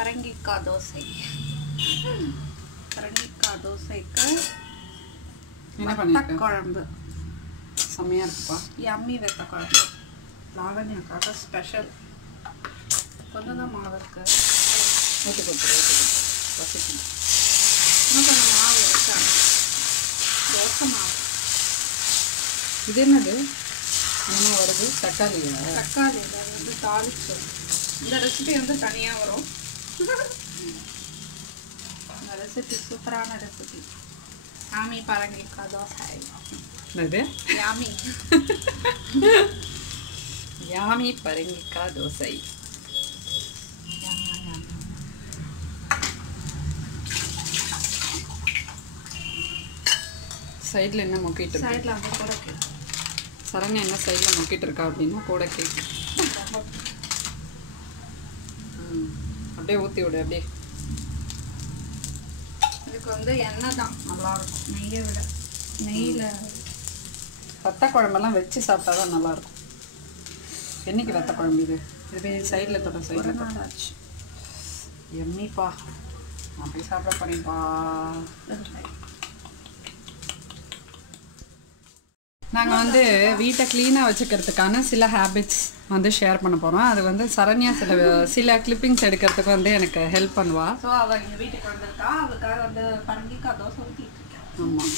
பரங்கிக்காய் தோசை. பரங்கிக்காய் தோசைக்கு என்ன பண்ணிருக்க? குழம்பு செம்மையா இருக்குப்பா. யம்மி வெத்த குழம்பு. லாவண்யாக்காக ஸ்பெஷல். கொஞ்சம் தான் மாவு இருக்கு. ஊற்றி கொடுத்துரு. பசிக்கும். இன்னும் கொஞ்சம் மாவு இருக்காங்க. தோசை மாவு. இது என்னது? என்ன வருது? தக்காளியா? தக்காளி வந்து தாளிச்சு. இந்த ரெசிபி வந்து தனியாக வரும். இந்த ரெசிபி சூப்பரான ரெசிபி. யாமி பரங்கிக்காய் தோசை. என்னது? யாமி யாமி பரங்கிக்காய் தோசை. சைடில் என்ன முக்கிட்டு இருக்கு? சைடில் வந்து கூட கேட்கு. சரண்யா என்ன சைடில் முக்கிட்டு இருக்கா அப்படின்னா கூட கேட்கு. அப்படியே ஊற்றி விடு. அப்படியே இதுக்கு வந்து எண்ணெய் தான் நல்லாயிருக்கும் நெய்யை விட. நெய்யில் வத்த குழம்பெல்லாம் வச்சு சாப்பிட்டா தான் நல்லாயிருக்கும். என்னைக்கு வத்த குழம்பு இது? இதுவே சைடில் தொட்ட சைடில் தொட்ட. ஆச்சு. எம்மிப்பா. நான் போய் சாப்பிட போறேன்ப்பா. நாங்கள் வந்து வீட்டை க்ளீனாக வச்சுக்கிறதுக்கான சில ஹேபிட்ஸ் வந்து ஷேர் பண்ண போகிறோம். அது வந்து சரண்யா சில கிளிப்பிங்ஸ் எடுக்கிறதுக்கு வந்து எனக்கு ஹெல்ப் பண்ணுவா. ஸோ அவள் எங்கள் வீட்டுக்கு வந்திருக்கா. அவளுக்காக வந்து பரங்கிக்காய் தோசை ஊற்றிட்டு இருக்கேன். ஆமாம்,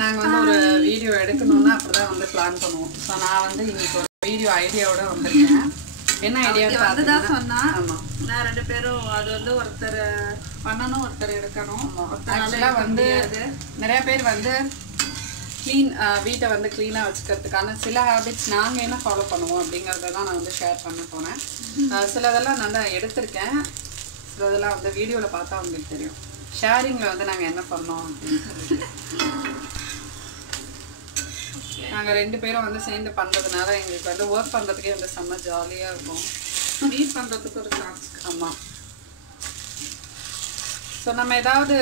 நாங்கள் வந்து ஒரு வீடியோ எடுக்கணும்னா அப்படி தான் வந்து பிளான் பண்ணுவோம். ஸோ நான் வந்து இன்னைக்கு ஒரு வீடியோ ஐடியாவோட வந்திருக்கேன். என்ன ஐடியா வந்து தான் சொன்னா. ஆமாம், நான் 2 பேரும் அது வந்து ஒருத்தர் பண்ணணும், ஒருத்தர் எடுக்கணும். ஆக்சுவலாக வந்து நிறைய பேர் வந்து வீட்டை வந்து க்ளீனாக வச்சுக்கிறதுக்கான சில ஹேபிட்ஸ் நாங்கள் என்ன ஃபாலோ பண்ணுவோம் அப்படிங்கிறத தான் நான் வந்து ஷேர் பண்ண போனேன். சிலதெல்லாம் நான் தான் எடுத்திருக்கேன். சிலதெல்லாம் வந்து வீடியோவில் பார்த்தா உங்களுக்கு தெரியும். ஷேரிங்கில் வந்து நாங்கள் என்ன பண்ணோம் அப்படின்னு சொல்லிட்டு நாங்கள் 2 பேரும் வந்து சேர்ந்து பண்ணுறதுனால எங்களுக்கு வந்து ஒர்க் பண்ணுறதுக்கே வந்து செம்ம ஜாலியாக இருக்கும். மீட் பண்ணுறதுக்கு ஒரு சான்ஸ். ஆமாம். ஸோ நம்ம ஏதாவது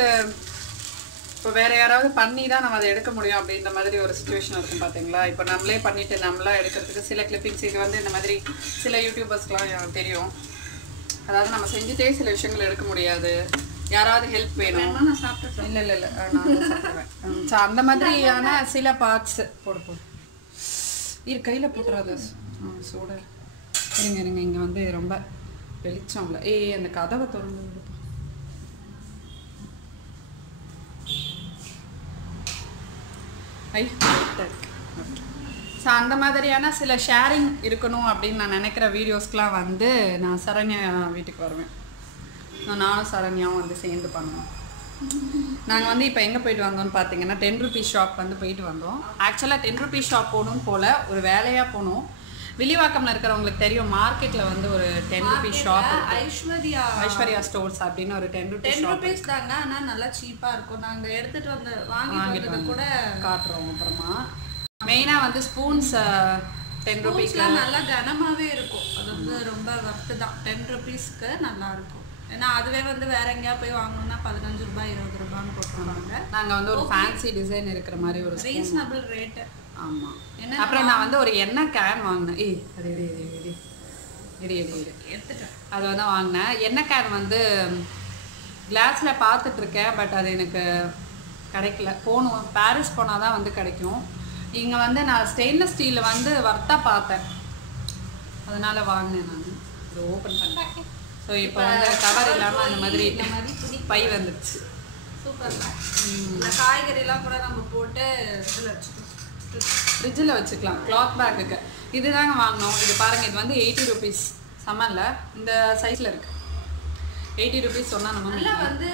இப்போ வேறு யாராவது பண்ணி தான் நம்ம அதை எடுக்க முடியும் அப்படின்ற மாதிரி ஒரு சுச்சுவேஷன் இருக்கும் பார்த்தீங்களா. இப்போ நம்மளே பண்ணிவிட்டு நம்மளா எடுக்கிறதுக்கு சில கிளிப்பிங்ஸ் இது வந்து இந்த மாதிரி சில யூடியூபர்ஸ்க்கெலாம் தெரியும். அதாவது நம்ம செஞ்சுட்டே சில விஷயங்கள் எடுக்க முடியாது, யாராவது ஹெல்ப் வேணும். நான் சாப்பிட்டேன். இல்லை இல்லை இல்லை நான் சாப்பிடுவேன். ஸோ அந்த மாதிரியான சில பார்ட்ஸ் போடு இரு கையில் போட்டுறாது. சூட இருங்க இருங்க. இங்கே வந்து ரொம்ப வெளிச்சம் இல்லை. அந்த கதவை திறந்து. ஸோ அந்த மாதிரியான சில ஷேரிங் இருக்கணும் அப்படின்னு நான் நினைக்கிற வீடியோஸ்க்கெலாம் வந்து நான் சரண்யா வீட்டுக்கு வருவேன். நானும் சரண்யாவும் வந்து சேர்ந்து பண்ணுவோம். நாங்கள் வந்து இப்போ எங்கே போயிட்டு வந்தோம்னு பார்த்தீங்கன்னா 10 rupees ஷாப் வந்து போயிட்டு வந்தோம். ஆக்சுவலாக 10 rupees ஷாப் போகணும்னு போல் ஒரு வேலையாக போனோம். வில்லிவாக்கம்ல இருக்கிறவங்களுக்கு தெரியும், மார்க்கெட்டில் வந்து ஒரு 10 rupees ஷாப் ஐஸ்வர்யா ஸ்டோர்ஸ் அப்படின்னு ஒரு 10 rupees தாங்க. ஆனால் நல்லா சீப்பாக இருக்கும். நாங்கள் எடுத்துகிட்டு வந்து வாங்கிட்டு கூட காட்டுறோம். அப்புறமா மெயினாக வந்து ஸ்பூன்ஸ் 10 rupeesலாம் நல்லா கனமாகவே இருக்கும். அது வந்து ரொம்ப வர்த்து தான். 10 rupeesக்கு நல்லா இருக்கும். ஏன்னா அதுவே வந்து வேற எங்கேயா போய் வாங்கணும்னா 15 ரூபாய் 20 ரூபான்னு போட்டுருவாங்க. நாங்கள் வந்து ஒரு ஃபேன்சி டிசைன் இருக்கிற மாதிரி ஒரு ரீசனபிள் ரேட்டு. ஆமாம். அப்புறம் நான் வந்து ஒரு எண்ணெய் கேன் வாங்கினேன். அது எடுத்துட்டேன். அதை வந்து வாங்கினேன். எண்ணெய் கேன் வந்து கிளாஸில் பார்த்துட்ருக்கேன். பட் அது எனக்கு கிடைக்கல. பாரிஸ் போனால் தான் வந்து கிடைக்கும். இங்கே வந்து நான் ஸ்டெயின்லெஸ் ஸ்டீலில் வந்து வர்த்தா பார்த்தேன், அதனால் வாங்கினேன். நான் இதை ஓப்பன் பண்ணேன். ஸோ இப்போ வந்து கவர் இல்லாமல் அந்த மாதிரி பை வந்துடுச்சு. சூப்பர். இந்த காய்கறிலாம் கூட நம்ம போட்டு ஃப்ரிட்ஜில் வச்சுக்கலாம். கிளாத் பேக்குக்கு இதுதாங்க வாங்கினோம். இது பாருங்கள், இது வந்து 80 rupees. சமல்ல இந்த சைஸில் இருக்குது. 80 rupees சொன்னால் நம்ம வந்து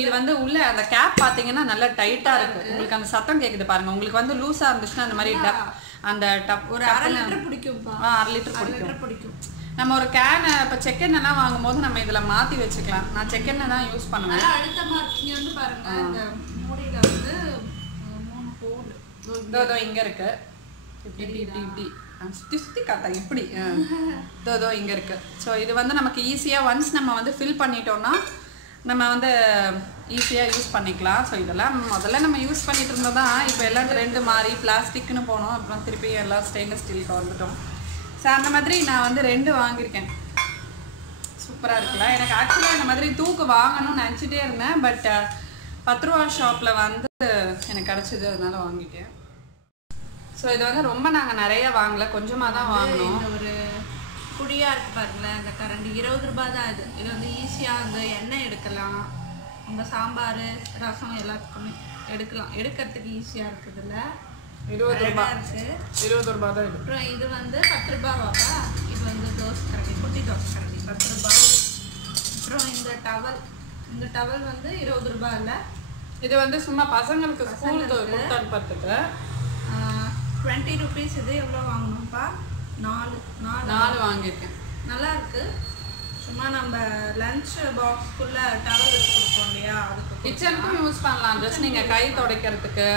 இது வந்து உள்ள அந்த கேப் பார்த்தீங்கன்னா நல்லா டைட்டாக இருக்குது. உங்களுக்கு அந்த சத்தம் கேட்குது பாருங்கள். உங்களுக்கு வந்து லூஸாக இருந்துச்சுன்னா அந்த மாதிரி அந்த டப் ஒரு 1/2 லிட்டர் பிடிக்கும். 1/2 லிட்டர் பிடிக்கும். நம்ம ஒரு கேனை இப்போ செக்கெண்ணெலாம் வாங்கும்போது நம்ம இதில் மாற்றி வச்சுக்கலாம். நான் செக்கெண்ணெய் தான் யூஸ் பண்ணுவேன். அழுத்தமாக இங்கே வந்து பாருங்கள், இந்த மூடியில் வந்து 3 ஹோல் இதோ இங்கே இருக்கு. இப்படி சுற்றி காட்டா இப்படி இதோ இங்கே இருக்குது. ஸோ இது வந்து நமக்கு ஈஸியாக ஒன்ஸ் நம்ம வந்து ஃபில் பண்ணிட்டோம்னா நம்ம வந்து ஈஸியாக யூஸ் பண்ணிக்கலாம். ஸோ இதெல்லாம் முதல்ல நம்ம யூஸ் பண்ணிட்டு இருந்தோம் தான். இப்போ எல்லாம் ட்ரெண்டு மாறி பிளாஸ்டிக்னு போனோம். அப்புறம் திருப்பி எல்லாம் ஸ்டெயின்லெஸ் ஸ்டீலுக்கு வந்துட்டோம். ஸோ அந்த மாதிரி நான் வந்து 2 வாங்கியிருக்கேன். சூப்பராக இருக்குல்ல. எனக்கு ஆக்சுவலாக இந்த மாதிரி தூக்கு வாங்கணும்னு நினச்சிட்டே இருந்தேன். பட் 10 ரூபா ஷாப்பில் வந்து எனக்கு கிடச்சிது, அதனால வாங்கிட்டேன். ஸோ இது வந்து ரொம்ப நாங்கள் நிறைய வாங்கலை, கொஞ்சமாக தான் வாங்கினோம். இந்த ஒரு குடியாக இருக்குது பாருங்களேன், இந்த கரண்டி 20 ரூபா தான். இது வந்து ஈஸியாக வந்து எண்ணெய் எடுக்கலாம், நம்ம சாம்பார் ரசம் எல்லாத்துக்குமே எடுக்கலாம், எடுக்கிறதுக்கு ஈஸியாக இருக்குதுல்ல. 20 ரூபா இருக்குது, 20 ரூபா தான் இது. அப்புறம் இது வந்து 10 ரூபாவாப்பா. இது வந்து தோசை கரண்டி, குட்டி தோசை கரண்டி 10 ரூபா. அப்புறம் இந்த டவல் வந்து 20 ரூபா இல்லை, இது வந்து சும்மா பசங்களுக்கு ஸ்கூலுக்கு கொடுத்து அனுப்புறதுக்கு 20 ருபீஸ். இது எவ்வளோ வாங்கணும்ப்பா? 4 வாங்கியிருக்கேன். நல்லா இருக்கு. சும்மா நம்ம லஞ்ச் பாக்ஸ்க்குள்ள டவல் வச்சு கொடுப்போம் இல்லையா, அதுக்கு கிச்சனுக்கும் யூஸ் பண்ணலாம். ஜஸ்ட் நீங்கள் கை துடைக்கிறதுக்கு,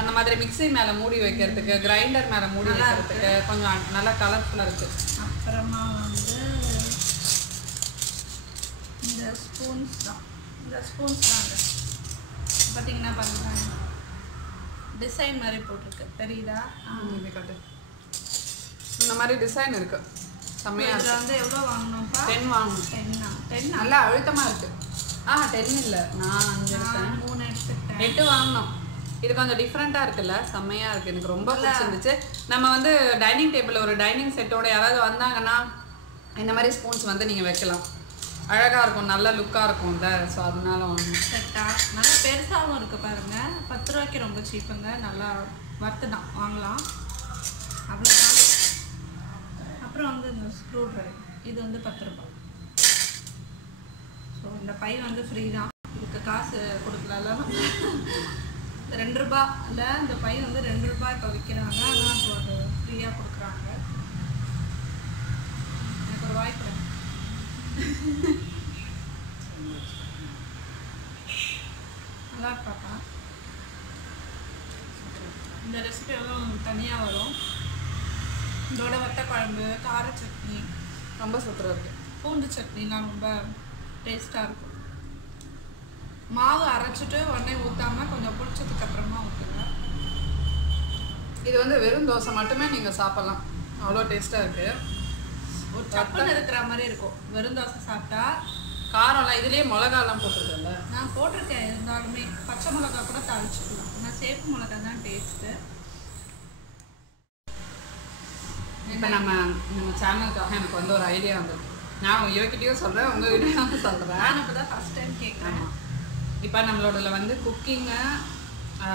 அந்த மாதிரி மிக்ஸி மேலே மூடி வைக்கிறதுக்கு, கிரைண்டர் மேலே மூடி வைக்கிறதுக்கு கொஞ்சம் நல்லா கலர்ஃபுல்லாக இருக்குது. அப்புறமா வந்து இந்த ஸ்பூன்ஸ் தான் பார்த்தீங்கன்னா பாருங்க, டிசைன் மாதிரி போட்டிருக்கு, தெரியுதா? இந்த மாதிரி டிசைன் இருக்கு, செம்மையாக இதில் வந்து எவ்வளோ வாங்கணும்ப்பா? 10 வாங்கணும். 10 நல்லா அழுத்தமாக இருக்குது. 10 இல்லை, நான் 5 எடுத்தேன், 3 எடுத்துக்கிட்டேன். 8 வாங்கினோம். இது கொஞ்சம் டிஃப்ரெண்ட்டாக இருக்குல்ல, செம்மையாக இருக்குது, எனக்கு ரொம்ப பிடிச்சிருந்துச்சு. நம்ம வந்து டைனிங் டேபிள் ஒரு டைனிங் செட்டோட யாராவது வந்தாங்கன்னா இந்த மாதிரி ஸ்பூன்ஸ் வந்து நீங்கள் வைக்கலாம், அழகாக இருக்கும், நல்ல லுக்காக இருக்கும்ல. ஸோ அதனால வாங்கணும். செட்டாக நல்லா பெருசாகவும் இருக்குது பாருங்கள். 10 ரூபாய்க்கு ரொம்ப சீப்புங்க, நல்லா வர்த்து தான், வாங்கலாம், அவ்வளோதான். அப்புறம் வந்து இந்த ஸ்க்ரூ ட்ரைவர், இது வந்து 10 ரூபா. ஸோ இந்த பை வந்து ஃப்ரீ தான், இதுக்கு காசு கொடுக்கல. 2 ரூபா இல்லை, இந்த பை வந்து 2 ரூபா இப்போ விற்கிறாங்க, ஆனால் இப்போ அது ஃப்ரீயாக கொடுக்குறாங்க. எனக்கு ஒரு வாய்ப்பு நல்லா இருப்பாப்பா. இந்த ரெசிபி எல்லாம் தனியாக வரும். இதோட வத்த குழம்பு, கார சட்னி ரொம்ப சூப்பராக இருக்குது. பூண்டு சட்னிலாம் ரொம்ப டேஸ்ட்டாக இருக்கும். மாவு அரைச்சிட்டு உடனே ஊற்றாமல் கொஞ்சம் பிடிச்சதுக்கு அப்புறமா ஊற்றுங்க. இது வந்து வெறும் தோசை மட்டுமே நீங்கள் சாப்பிட்லாம், அவ்வளோ டேஸ்ட்டாக இருக்குது. ஒரு சப்புன்னு இருக்கிற மாதிரி இருக்கும் வெறும் தோசை சாப்பிட்டா. காரம்லாம் இதுலேயே மிளகாலாம் போட்டிருக்கேன்ல, நான் போட்டிருக்கேன், இருந்தாலுமே பச்சை மிளகா கூட தாளிச்சுக்கலாம். நான் சேப்பு மிளகா தான் டேஸ்ட்டு. இப்போ நம்ம சேனலுக்காக எனக்கு வந்து ஒரு ஐடியா வந்தது. நான் இவக்கிட்டையும் சொல்கிறேன், உங்ககிட்டயும் சொல்கிறேன். நான் இப்போ தான் ஃபஸ்ட் டைம் கேட்குறேன். இப்போ நம்மளோட வந்து குக்கிங்கு,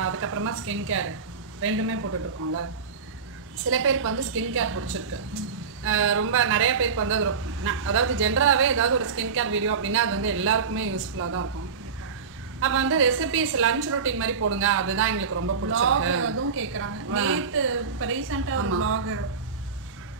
அதுக்கப்புறமா ஸ்கின் கேர் ரெண்டுமே போட்டுட்ருக்கோம்ல. சில பேருக்கு வந்து ஸ்கின் கேர் பிடிச்சிருக்கு, ரொம்ப நிறைய பேருக்கு வந்து அது அதாவது ஜென்ரலாகவே ஏதாவது ஒரு ஸ்கின் கேர் வீடியோ அப்படின்னா அது வந்து எல்லாருக்குமே யூஸ்ஃபுல்லாக தான் இருக்கும். அப்போ வந்து ரெசிபிஸ் லஞ்ச் ரொட்டீன் மாதிரி போடுங்க, அதுதான் எங்களுக்கு ரொம்ப பிடிச்சிருக்கு. அதுவும் கேட்குறாங்க. நேற்று இப்போ ரீசெண்டாக ஒரு vlog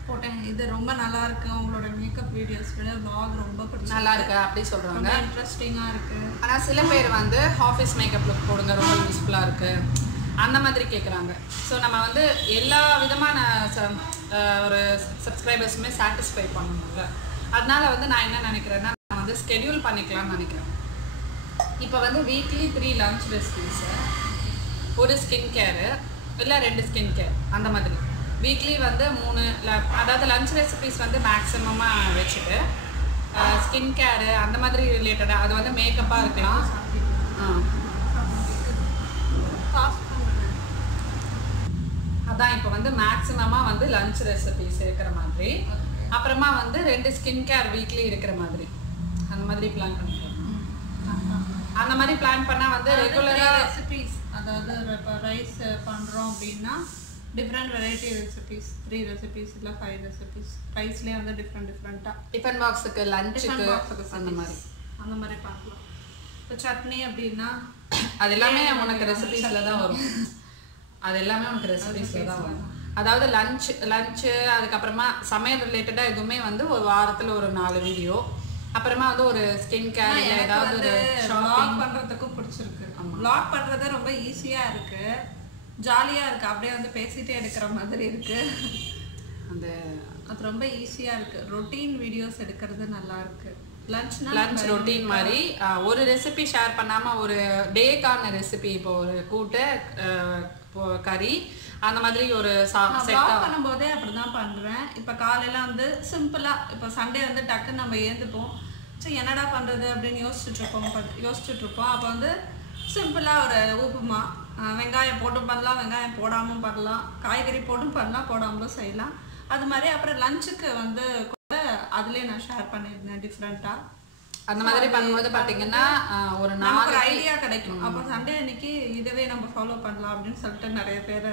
போட்டேன், இது ரொம்ப நல்லா இருக்கு, உங்களோட மேக்கப் வீடியோஸ் விட vlog ரொம்ப பிடிச்சி நல்லா இருக்கு அப்படி சொல்கிறாங்க, இன்ட்ரெஸ்டிங்காக இருக்குது. ஆனால் சில பேர் வந்து ஆஃபீஸ் மேக்கப் லுக் போடுங்க, ரொம்ப யூஸ்ஃபுல்லாக இருக்குது அந்த மாதிரி கேட்குறாங்க. ஸோ நம்ம வந்து எல்லா விதமான ஒரு சப்ஸ்கிரைபர்ஸுமே சாட்டிஸ்ஃபை பண்ணணும்ல. அதனால வந்து நான் என்ன நினைக்கிறேன்னா, நான் வந்து ஸ்கெடியூல் பண்ணிக்கலாம்னு நினைக்கிறேன். இப்போ வந்து வீக்லி 3 லஞ்ச் ரெசிபீஸு, ஒரு ஸ்கின் கேரு இல்லை 2 ஸ்கின் கேர், அந்த மாதிரி வீக்லி வந்து 3, அதாவது லஞ்ச் ரெசிபீஸ் வந்து மேக்ஸிமமாக வச்சுட்டு ஸ்கின் கேரு அந்த மாதிரி ரிலேட்டடாக, அது வந்து மேக்கப்பாக இருக்கலாம். அதான் இப்போ வந்து மேக்ஸிமமாக வந்து லஞ்ச் ரெசிபீஸ் இருக்கிற மாதிரி, அப்புறமா வந்து 2 ஸ்கின் கேர் வீக்லி இருக்கிற மாதிரி, அந்த மாதிரி பிளான் பண்ணிக்கலாம். அந்த மாதிரி பிளான் பண்ணால் வந்து ரெகுலராக ரெசிபீஸ், அதாவது இப்போ ரைஸ் பண்ணுறோம் அப்படின்னா டிஃப்ரெண்ட் வெரைட்டி ரெசிபீஸ், 3 ரெசிபீஸ் இல்லை 5 ரெசிபீஸ், ரைஸ்லேயே வந்து டிஃப்ரெண்ட்டாக டிஃபன் பாக்ஸுக்கு, லஞ்சுக்கு, அந்த மாதிரி பார்க்கலாம். இப்போ சட்னி அப்படின்னா அது எல்லாமே உனக்கு ரெசிபீஸில் தான் வரும். அது எல்லாமே உனக்கு ரெசிபீஸில் தான் வரும். அதாவது லஞ்சு அதுக்கப்புறமா சமையல் ரிலேட்டடாக எதுவுமே வந்து ஒரு வாரத்தில் ஒரு 4 வீடியோ, அப்புறமா வந்து ஒரு ஸ்கின் கேர் ஏதாவது ஒரு வ்ளாக் பண்ணுறதுக்கும் பிடிச்சிருக்கு. வ்ளாக் பண்ணுறது ரொம்ப ஈஸியாக இருக்குது, ஜாலியாக இருக்குது, அப்படியே வந்து பேசிகிட்டே எடுக்கிற மாதிரி இருக்குது. அது ரொம்ப ஈஸியாக இருக்குது. ரொட்டீன் வீடியோஸ் எடுக்கிறது நல்லா இருக்குது. லஞ்ச் ரொட்டீன் மாதிரி ஒரு ரெசிபி ஷேர் பண்ணாமல் ஒரு டேக்கான ரெசிபி, இப்போ ஒரு கூட்டு கறி அந்த மாதிரி ஒரு பண்ணும்போதே அப்படிதான் பண்றேன். இப்போ காலையில வந்து சிம்பிளா, இப்போ சண்டே வந்து டக்குன்னு நம்ம ஏந்துப்போம், சரி என்னடா பண்றது அப்படின்னு யோசிச்சுட்டு இருப்போம். அப்போ வந்து சிம்பிளா ஒரு உப்புமா, வெங்காயம் போட்டும் பண்ணலாம், வெங்காயம் போடாமல் பண்ணலாம், காய்கறி போட்டும் பண்ணலாம், போடாமலும் செய்யலாம். அது மாதிரி அப்புறம் லஞ்சுக்கு வந்து கூட அதுலேயே நான் ஷேர் பண்ணியிருந்தேன் டிஃப்ரெண்ட்டாக. அந்த மாதிரி பண்ணும்போது பார்த்தீங்கன்னா ஒரு ஐடியா கிடைக்கும். அப்போ சண்டே அன்னைக்கு இதுவே நம்ம ஃபாலோ பண்ணலாம் அப்படின்னு சொல்லிட்டு நிறைய பேர்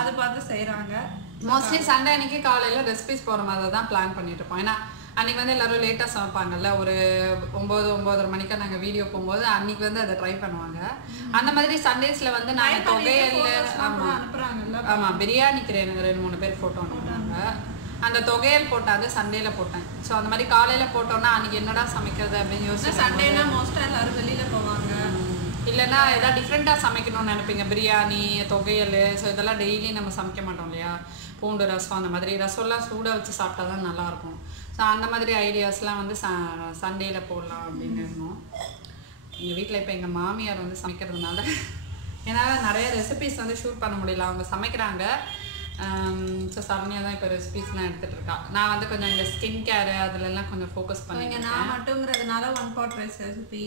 அதை பார்த்து செய்கிறாங்க. மோஸ்ட்லி சண்டே அன்னைக்கு காலையில் ரெசிபிஸ் போகிற மாதிரி தான் பிளான் பண்ணிட்டு இருப்போம். ஏன்னா அன்றைக்கி வந்து எல்லோரும் லேட்டாக சமைப்பாங்கல்ல, ஒரு 9-9:30 மணிக்கு நாங்கள் வீடியோ போகும்போது அன்றைக்கி வந்து அதை ட்ரை பண்ணுவாங்க. அந்த மாதிரி சண்டேஸில் வந்து நாங்கள் தொகையில் ஆமாம் பிரியாணிக்கு 2-3 பேர் ஃபோட்டோ அனுப்புறாங்க. அந்த தொகையல் போட்டாது சண்டேல போட்டேன். ஸோ அந்த மாதிரி காலையில் போட்டோன்னா அன்றைக்கி என்னடா சமைக்கிறது அப்படின்னு யோசிச்சு, சண்டேனா மோஸ்ட்டாக எல்லோரும் வெளியில் போவாங்க, இல்லைன்னா எதாவது டிஃப்ரெண்ட்டாக சமைக்கணும்னு நினைப்பீங்க. பிரியாணி, தொகையல், ஸோ இதெல்லாம் டெய்லி நம்ம சமைக்க மாட்டோம் இல்லையா. பூண்டு ரசம், அந்த மாதிரி ரசம்லாம் சூடாக வச்சு சாப்பிட்டா தான் நல்லாயிருக்கும். ஸோ அந்த மாதிரி ஐடியாஸ்லாம் வந்து சண்டேயில் போடலாம் அப்படின்னு இருந்தோம். எங்கள் வீட்டில் இப்போ எங்கள் மாமியார் வந்து சமைக்கிறதுனால என்னால் நிறைய ரெசிபிஸ் வந்து ஷூட் பண்ண முடியல. அவங்க சமைக்கிறாங்க. ஸோ சரண்யா தான் இப்போ ரெசிபிஸ்லாம் எடுத்துகிட்டு இருக்கா. நான் வந்து கொஞ்சம் இந்த ஸ்கின் கேரு அதுலலாம் கொஞ்சம் ஃபோக்கஸ் பண்ணுங்க. நான் மட்டுங்கிறதுனால 1 pot rice ரெசிபி,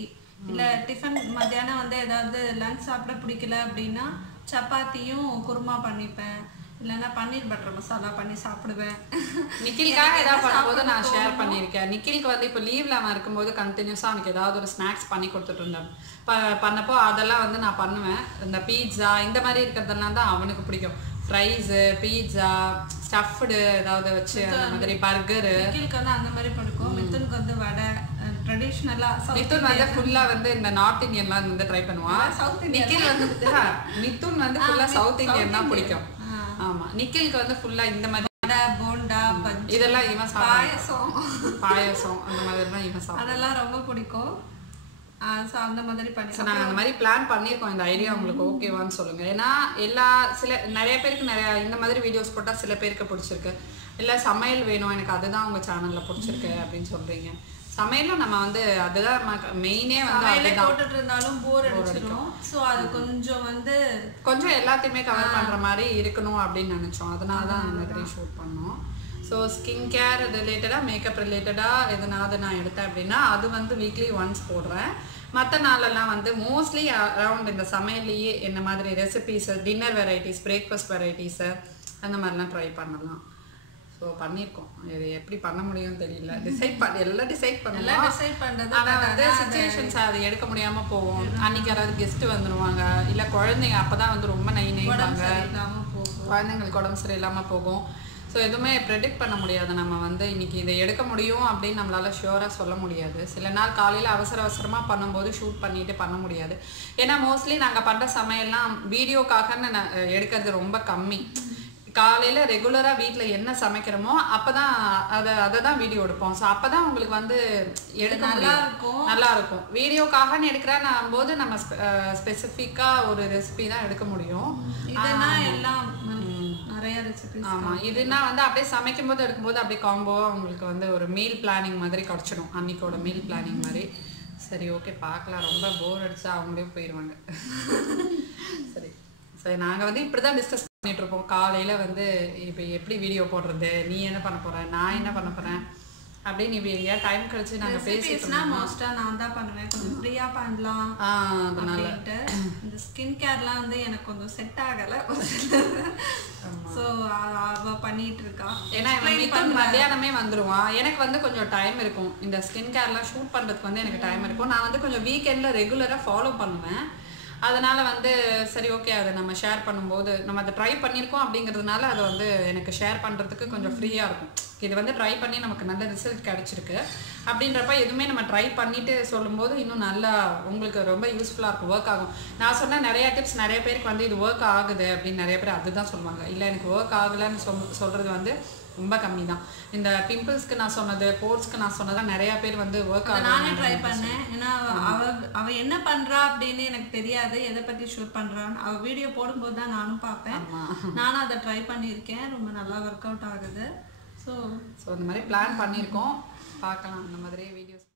இல்லை டிஃபன் மத்தியானம் வந்து ஏதாவது லஞ்ச் சாப்பிட பிடிக்கல அப்படின்னா சப்பாத்தியும் குருமா பண்ணிப்பேன், இல்லைன்னா பன்னீர் பட்டர் மசாலா பண்ணி சாப்பிடுவேன். நிக்கிலுக்காக ஏதாவது பண்ணும்போது நான் ஷேர் பண்ணியிருக்கேன். நிக்கிலுக்கு வந்து இப்போ லீவில் அவன் இருக்கும்போது கண்டினியூஸாக அவனுக்கு ஏதாவது ஒரு ஸ்நாக்ஸ் பண்ணி கொடுத்துட்டு இருந்தேன். பண்ணப்போ அதெல்லாம் வந்து நான் பண்ணுவேன். இந்த பீட்சா இந்த மாதிரி இருக்கிறதெல்லாம் தான் அவனுக்கு பிடிக்கும். ஃப்ரைஸு, பீட்சா, ஸ்டஃப்டு ஏதாவது வச்சு அந்த மாதிரி பர்கரு. நிக்கிலுக்கு வந்து அந்த மாதிரி பிடிக்கும். மித்துனுக்கு வந்து வடை ட்ரெடிஷ்னலாக. மித்துன் வந்து ஃபுல்லாக வந்து இந்த நார்த் இந்தியன்லாம் வந்து ட்ரை பண்ணுவான். நிக்கில் வந்து மித்துன் வந்து ஃபுல்லாக சவுத் இந்தியன் தான் பிடிக்கும். ஆமா, நிக்கிலுக்கு வந்து ஃபுல்லா இந்த மாதிரி போண்டா, இதெல்லாம் இவன் பாயசம் அந்த மாதிரி தான் இவன் சாப்பிடுவான். அதெல்லாம் ரொம்ப பிடிக்கும். ஸோ அந்த மாதிரி பண்ணி நாங்கள் அந்த மாதிரி பிளான் பண்ணியிருக்கோம். இந்த ஐடியா உங்களுக்கு ஓகேவான்னு சொல்லுங்கள். ஏன்னா நிறைய பேருக்கு இந்த மாதிரி வீடியோஸ் போட்டால் சில பேருக்கு பிடிச்சிருக்கு, இல்லை சமையல் வேணும் எனக்கு அதுதான் உங்கள் சேனலில் பிடிச்சிருக்கு அப்படின்னு சொல்கிறீங்க. சமையலும் நம்ம வந்து அதுதான் மெயினே வந்து போட்டுட்டு இருந்தாலும் போர் அடிச்சிடும். ஸோ அது கொஞ்சம் எல்லாத்தையுமே கவர் பண்ணுற மாதிரி இருக்கணும் அப்படின்னு நினச்சோம். அதனால தான் இந்த மாதிரி ஷூட் பண்ணோம். ஸோ ஸ்கின் கேர் ரிலேட்டடாக, மேக்கப் ரிலேட்டடாக எதனாவது நான் எடுத்தேன் அப்படின்னா அது வந்து வீக்லி ஒன்ஸ் போடுறேன். மற்ற நாளெல்லாம் வந்து மோஸ்ட்லி அரவுண்ட் இந்த சமையல்லையே என்ன மாதிரி recipes, dinner varieties, breakfast varieties அந்த மாதிரிலாம் ட்ரை பண்ணலாம். ஸோ பண்ணியிருக்கோம். இது எப்படி பண்ண முடியும்னு தெரியல. எல்லாம் டிசைட் பண்ணலாம். ஆனால் வந்து சிச்சுவேஷன்ஸ் அது எடுக்க முடியாமல் போவோம். அன்றைக்கி யாராவது கெஸ்ட்டு வந்துடுவாங்க, இல்லை குழந்தைங்க அப்போ தான் வந்து ரொம்ப நைவாங்க, குழந்தைங்களுக்கு உடம்பு சரியில்லாமல் போகும். ஸோ எதுவுமே ப்ரெடிக்ட் பண்ண முடியாது. நம்ம வந்து இன்றைக்கி இதை எடுக்க முடியும் அப்படின்னு நம்மளால் ஷியோராக சொல்ல முடியாது. சில நாள் காலையில் அவசரமாக பண்ணும்போது ஷூட் பண்ணிட்டு பண்ண முடியாது. ஏன்னா மோஸ்ட்லி நாங்கள் பண்ணுற சமையல்லாம் வீடியோக்காகன்னு எடுக்கிறது ரொம்ப கம்மி. காலையில் ரெகுலராக வீட்டில் என்ன சமைக்கிறோமோ அப்போ தான் அதை தான் வீடியோ எடுப்போம். ஸோ அப்போ தான் உங்களுக்கு வந்து எடுக்க நல்லா இருக்கும். வீடியோக்காகன்னு எடுக்கிறேன் போது நம்ம ஸ்பெசிஃபிக்காக ஒரு ரெசிபி தான் எடுக்க முடியும். எல்லாம் நிறைய ரெசிபி. ஆமாம், இதுனா வந்து அப்படியே சமைக்கும் போது எடுக்கும்போது அப்படியே காம்போவாக உங்களுக்கு வந்து ஒரு மீல் பிளானிங் மாதிரி கிடச்சிடும். அன்னைக்கோட மீல் பிளானிங் மாதிரி. சரி, ஓகே, பார்க்கலாம். ரொம்ப போர் அடிச்சா அவங்களே போயிடுவாங்க. சரி, நாங்கள் வந்து இப்படி தான் டிஸ்கஸ் பண்ணிட்டு இருப்போம். காலையில் வந்து இப்போ எப்படி வீடியோ போடுறது, நீ என்ன பண்ண போகிற, நான் என்ன பண்ண போகிறேன் அப்படின்னு இப்படி எங்கேயா டைம் கழிச்சு நாங்கள் பேசிட்டோம்னா மோஸ்ட்டாக நான் தான் பண்ணுவேன். கொஞ்சம் ஃப்ரீயாக பண்ணலாம். அதனால இந்த ஸ்கின் கேர்லாம் வந்து எனக்கு கொஞ்சம் செட் ஆகலை. ஸோ அவள் பண்ணிட்டு இருக்கா. ஏன்னா மித்துன் மத்தியானமே வந்துடுவான். எனக்கு வந்து கொஞ்சம் டைம் இருக்கும். இந்த ஸ்கின் கேர்லாம் ஷூட் பண்ணுறதுக்கு வந்து எனக்கு டைம் இருக்கும். நான் வந்து கொஞ்சம் வீக்கெண்டில் ரெகுலராக ஃபாலோ பண்ணுவேன். அதனால் வந்து சரி, ஓகே, அதை நம்ம ஷேர் பண்ணும்போது நம்ம அதை ட்ரை பண்ணியிருக்கோம் அப்படிங்கிறதுனால அதை வந்து எனக்கு ஷேர் பண்ணுறதுக்கு கொஞ்சம் ஃப்ரீயாக இருக்கும். இது வந்து ட்ரை பண்ணி நமக்கு நல்ல ரிசல்ட் கிடச்சிருக்கு அப்படின்றப்ப எதுவுமே நம்ம ட்ரை பண்ணிவிட்டு சொல்லும்போது இன்னும் நல்லா உங்களுக்கு ரொம்ப யூஸ்ஃபுல்லாக இருக்கும், ஒர்க் ஆகும். நான் சொன்ன நிறையா டிப்ஸ் நிறைய பேருக்கு வந்து இது ஒர்க் ஆகுது அப்படின்னு நிறைய பேர் அதுதான் சொல்லுவாங்க. இல்லை எனக்கு ஒர்க் ஆகலைன்னு சொல்கிறது வந்து ரொம்ப கம்மி தான். இந்த பிம்பிள்ஸ்க்கு நான் சொன்னது, போர்ஸ்க்கு நான் சொன்னதான் நிறைய பேர் வந்து ஒர்க் ஆகும். நானே ட்ரை பண்ணேன். ஏன்னா அவ என்ன பண்றா அப்படின்னு எனக்கு தெரியாது, எதை பத்தி ஷூட் பண்றான்னு. அவ வீடியோ போடும்போது தான் நானும் பார்ப்பேன். நானும் அதை ட்ரை பண்ணியிருக்கேன். ரொம்ப நல்லா ஒர்க் அவுட் ஆகுது. ஸோ இந்த மாதிரி பிளான் பண்ணியிருக்கோம். பார்க்கலாம் இந்த மாதிரி வீடியோஸ்.